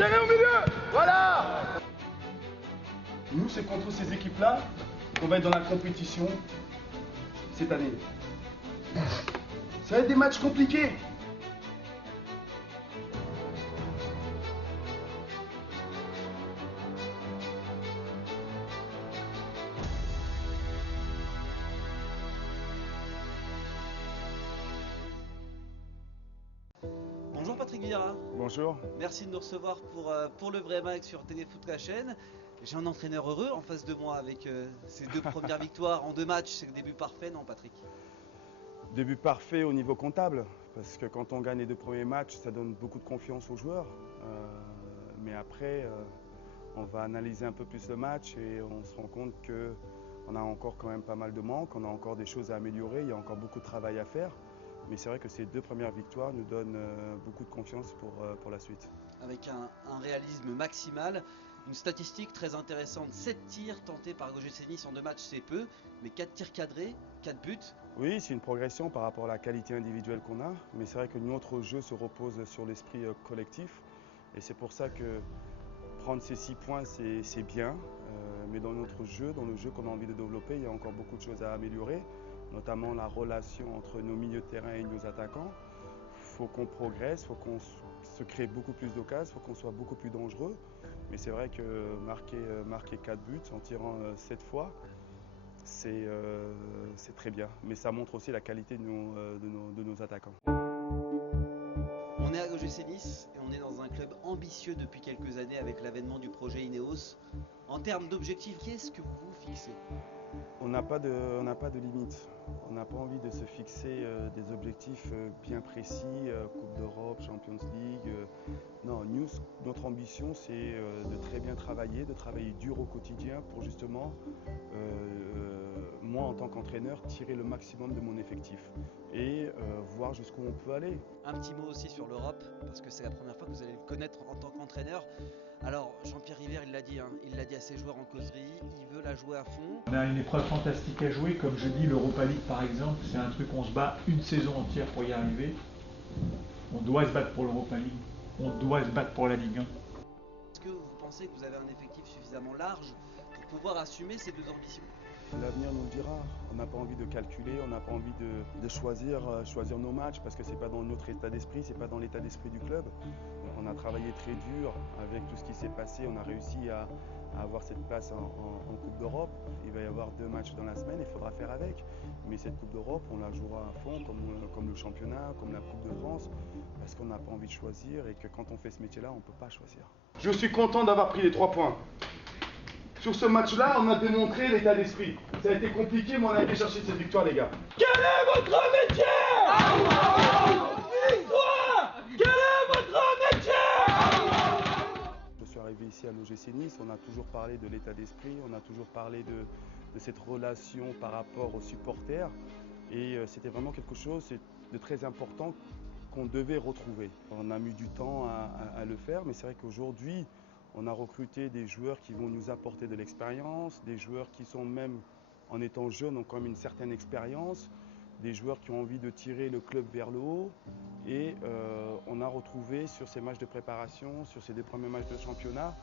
Serré au milieu. Voilà. Nous, c'est contre ces équipes-là qu'on va être dans la compétition cette année. Ça va être des matchs compliqués. Bonjour Patrick Vieira. Bonjour. Merci de nous recevoir pour le Vrai Mag sur Téléfoot La Chaîne. J'ai un entraîneur heureux en face de moi avec ses deux premières victoires en 2 matchs. C'est le début parfait, non Patrick? Début parfait au niveau comptable, parce que quand on gagne les 2 premiers matchs, ça donne beaucoup de confiance aux joueurs. Mais après, on va analyser un peu plus le match et on se rend compte qu'on a encore quand même pas mal de manques, on a encore des choses à améliorer, il y a encore beaucoup de travail à faire. Mais c'est vrai que ces 2 premières victoires nous donnent beaucoup de confiance pour la suite. Avec un réalisme maximal, une statistique très intéressante. 7 tirs tentés par l'OGC Nice en 2 matchs, c'est peu, mais 4 tirs cadrés, 4 buts. Oui, c'est une progression par rapport à la qualité individuelle qu'on a, mais c'est vrai que notre jeu se repose sur l'esprit collectif. Et c'est pour ça que prendre ces 6 points, c'est bien. Mais dans notre jeu, dans le jeu qu'on a envie de développer, il y a encore beaucoup de choses à améliorer, notamment la relation entre nos milieux de terrain et nos attaquants. Il faut qu'on progresse, il faut qu'on se crée beaucoup plus d'occasions, il faut qu'on soit beaucoup plus dangereux. Mais c'est vrai que marquer 4 buts en tirant 7 fois, c'est très bien. Mais ça montre aussi la qualité de nos attaquants. On est à l'OGC Nice et on est dans un club ambitieux depuis quelques années avec l'avènement du projet Ineos. En termes d'objectifs, qu'est-ce que vous vous fixez? On n'a pas de limite. On n'a pas envie de se fixer des objectifs bien précis, Coupe d'Europe, Champions League. Non, nous, notre ambition, c'est de très bien travailler, de travailler dur au quotidien pour justement, moi en tant qu'entraîneur, tirer le maximum de mon effectif et voir jusqu'où on peut aller. Un petit mot aussi sur l'Europe, parce que c'est la première fois que vous allez le connaître en tant qu'entraîneur. Alors, Jean-Pierre River, il l'a dit à ses joueurs en causerie, il veut la jouer à fond. On a une épreuve fantastique à jouer, comme je dis, l'Europa League par exemple, c'est un truc on se bat une saison entière pour y arriver. On doit se battre pour l'Europa League, on doit se battre pour la Ligue 1. Est-ce que vous pensez que vous avez un effectif suffisamment large pour pouvoir assumer ces 2 ambitions? L'avenir nous le dira. On n'a pas envie de calculer, on n'a pas envie de choisir nos matchs parce que c'est pas dans notre état d'esprit, c'est pas dans l'état d'esprit du club. On a travaillé très dur avec tout ce qui s'est passé, on a réussi à avoir cette place en Coupe d'Europe. Il va y avoir 2 matchs dans la semaine, il faudra faire avec. Mais cette Coupe d'Europe, on la jouera à fond comme le championnat, comme la Coupe de France, parce qu'on n'a pas envie de choisir et que quand on fait ce métier-là, on ne peut pas choisir. Je suis content d'avoir pris les 3 points. Sur ce match-là, on a démontré l'état d'esprit. Ça a été compliqué, mais on a été chercher cette victoire, les gars. Quel est votre métier? Victoire! Quel est votre métier? Je suis arrivé ici à l'OGC Nice, on a toujours parlé de l'état d'esprit, on a toujours parlé de cette relation par rapport aux supporters. Et c'était vraiment quelque chose de très important qu'on devait retrouver. On a mis du temps à le faire, mais c'est vrai qu'aujourd'hui, on a recruté des joueurs qui vont nous apporter de l'expérience, des joueurs qui sont même, en étant jeunes, ont quand même une certaine expérience, des joueurs qui ont envie de tirer le club vers le haut. Et on a retrouvé sur ces matchs de préparation, sur ces 2 premiers matchs de championnat,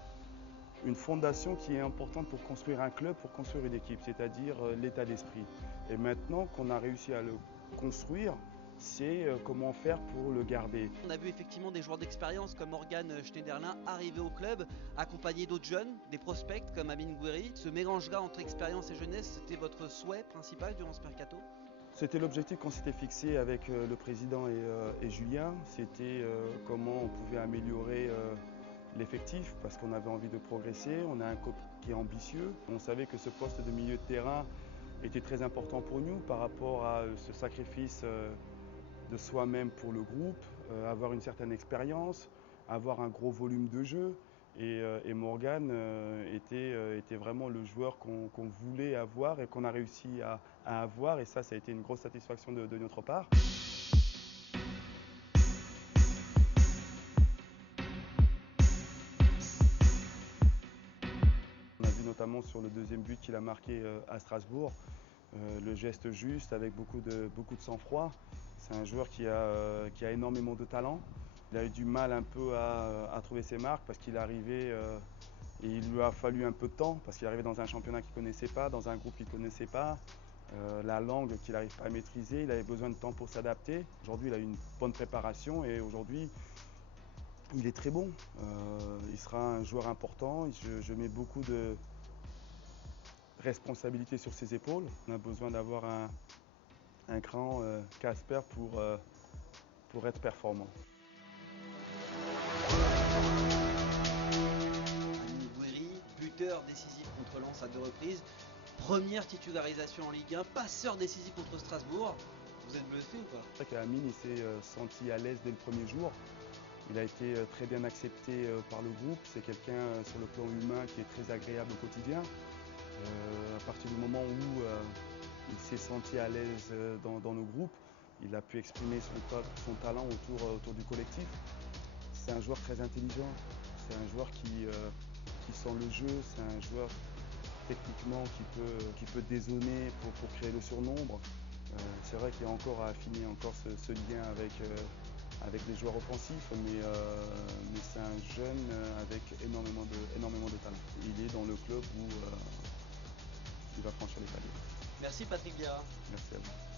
une fondation qui est importante pour construire un club, pour construire une équipe, c'est-à-dire l'état d'esprit. Et maintenant qu'on a réussi à le construire, c'est comment faire pour le garder. On a vu effectivement des joueurs d'expérience comme Morgan Schneiderlin arriver au club, accompagné d'autres jeunes, des prospects comme Amine Gouiri. Ce mélange-là entre expérience et jeunesse, c'était votre souhait principal durant ce mercato? C'était l'objectif qu'on s'était fixé avec le président et Julien. C'était comment on pouvait améliorer l'effectif parce qu'on avait envie de progresser. On a un coach qui est ambitieux. On savait que ce poste de milieu de terrain était très important pour nous par rapport à ce sacrifice de soi-même pour le groupe, avoir une certaine expérience, avoir un gros volume de jeu. Et Morgan était vraiment le joueur qu'on voulait avoir et qu'on a réussi à avoir. Et ça a été une grosse satisfaction de notre part. On a vu notamment sur le 2e but qu'il a marqué à Strasbourg, le geste juste avec beaucoup de sang-froid. C'est un joueur qui a énormément de talent. Il a eu du mal un peu à trouver ses marques parce qu'il est arrivé et il lui a fallu un peu de temps parce qu'il est arrivé dans un championnat qu'il ne connaissait pas, dans un groupe qu'il ne connaissait pas, la langue qu'il n'arrive pas à maîtriser, il avait besoin de temps pour s'adapter. Aujourd'hui, il a eu une bonne préparation et aujourd'hui, il est très bon. Il sera un joueur important. Je mets beaucoup de responsabilité sur ses épaules. On a besoin d'avoir un grand Casper pour être performant. Amine Gouiri, buteur décisif contre Lens à 2 reprises, première titularisation en Ligue 1, passeur décisif contre Strasbourg. Vous êtes bluffé ou pas? C'est vrai qu'Amine il s'est senti à l'aise dès le premier jour. Il a été très bien accepté par le groupe. C'est quelqu'un sur le plan humain qui est très agréable au quotidien. À partir du moment où il s'est senti à l'aise dans le groupe, il a pu exprimer son talent autour du collectif. C'est un joueur très intelligent, c'est un joueur qui sent le jeu, c'est un joueur techniquement qui peut dézonner pour créer le surnombre. C'est vrai qu'il y a encore à affiner ce lien avec les joueurs offensifs, mais c'est un jeune avec énormément de talent. Il est dans le club où il va franchir les paliers. Merci Patrick Vieira. Merci à vous.